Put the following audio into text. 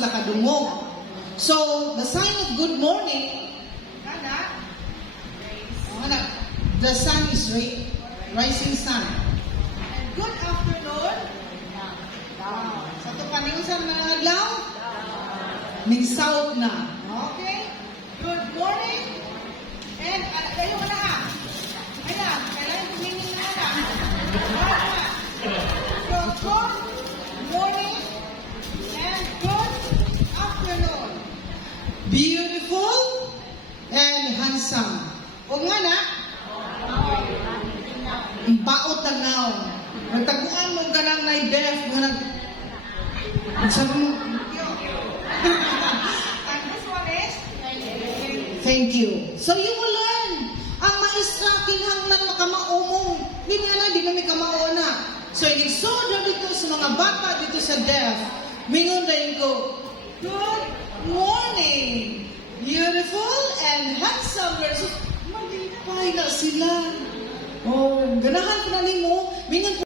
sila kadungog. So, the sign of good morning, the sun is rising sun. And good afternoon. Sa ito paningon sa mga adlaw, migsawot na. Okay. Good morning. And kayo na ha. Ayan, kailangan tumingin na ha. So, good morning and good afternoon. Beautiful and handsome. O nga na, baot tanaw. Nagtaguan mo ka ng naibef, sabi mo, And this one is thank you. So you will learn. Ang maestra, kinahanglan makamaumong. Di na may kamauna. So inisod dito sa mga bata dito sa deaf. Mingon rin ko, good morning. Beautiful and handsome girls. Maglipay na sila. Oh, ganahan ko na ni mo. Mingon